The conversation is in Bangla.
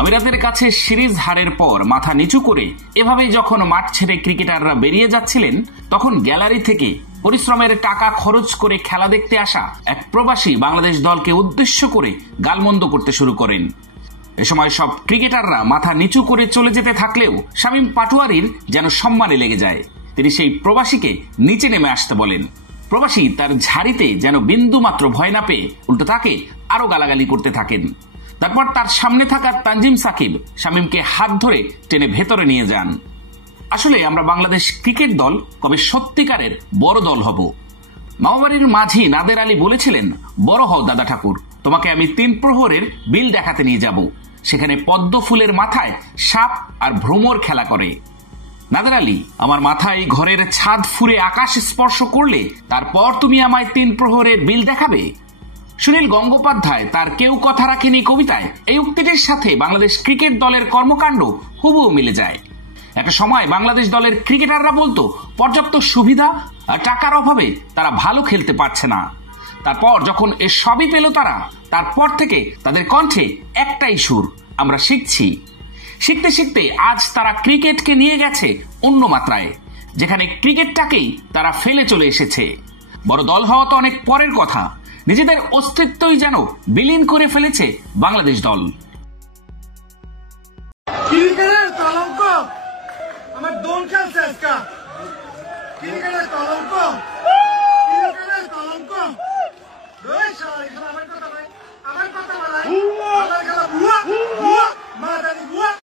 আমিরাতের কাছে সিরিজ হারের পর মাথা নিচু করে এভাবেই যখন মাঠ ছেড়ে ক্রিকেটাররা বেরিয়ে যাচ্ছিলেন, তখন গ্যালারি থেকে পরিশ্রমের টাকা খরচ করে খেলা দেখতে আসা এক প্রবাসী বাংলাদেশ দলকে উদ্দেশ্য করে গালমন্দ করতে শুরু করেন। এ সময় সব ক্রিকেটাররা মাথা নিচু করে চলে যেতে থাকলেও শামীম পাটোয়ারির যেন সম্মানে লেগে যায়। তিনি সেই প্রবাসীকে নিচে নেমে আসতে বলেন। প্রবাসী তার ঝাড়িতে যেন বিন্দু মাত্র ভয় না পেয়ে উল্টো তাকে আরো গালাগালি করতে থাকেন। তারপর তার সামনে থাকা তানজিম সাকিব শামীমকে হাত ধরে টেনে ভেতরে নিয়ে যান। আসলে আমরা বাংলাদেশ ক্রিকেট দল কবে সত্যিকারের বড় দল হব? মামাবাড়ির মাঝি নাদের আলী বলেছিলেন, বড় হও দাদা ঠাকুর, তোমাকে আমি 3 প্রহরের বিল দেখাতে নিয়ে যাব, সেখানে পদ্ম ফুলের মাথায় সাপ আর ভ্রমর খেলা করে। নাদের আলী, আমার মাথায় ঘরের ছাদ ফুঁড়ে আকাশ স্পর্শ করলে তারপর তুমি আমায় 3 প্রহরের বিল দেখাবে? সুনীল গঙ্গোপাধ্যায় তার কেউ কথা রাখেনি কবিতায় এই উক্তিটির সাথে বাংলাদেশ ক্রিকেট দলের কর্মকাণ্ড হুবহু মিলে যায়। একটা সময় বাংলাদেশ দলের ক্রিকেটাররা বলতো পর্যাপ্ত সুবিধা আর টাকার অভাবে তারা ভালো খেলতে পারছে না। তারপর যখন এ সবই পেল তারা, তারপর থেকে তাদের কণ্ঠে একটাই সুর, আমরা শিখছি। শিখতে শিখতে আজ তারা ক্রিকেটকে নিয়ে গেছে অন্য মাত্রায়, যেখানে ক্রিকেটটাকেই তারা ফেলে চলে এসেছে। বড় দল হওয়া তো অনেক পরের কথা, নিজেদের অস্তিত্বই যেন বিলীন করে ফেলেছে বাংলাদেশ দল। ক্রিকেটের কলঙ্ক আমার দল খেলছে আজকে, ক্রিকেটের কলঙ্ক, ক্রিকেটের কলঙ্ক।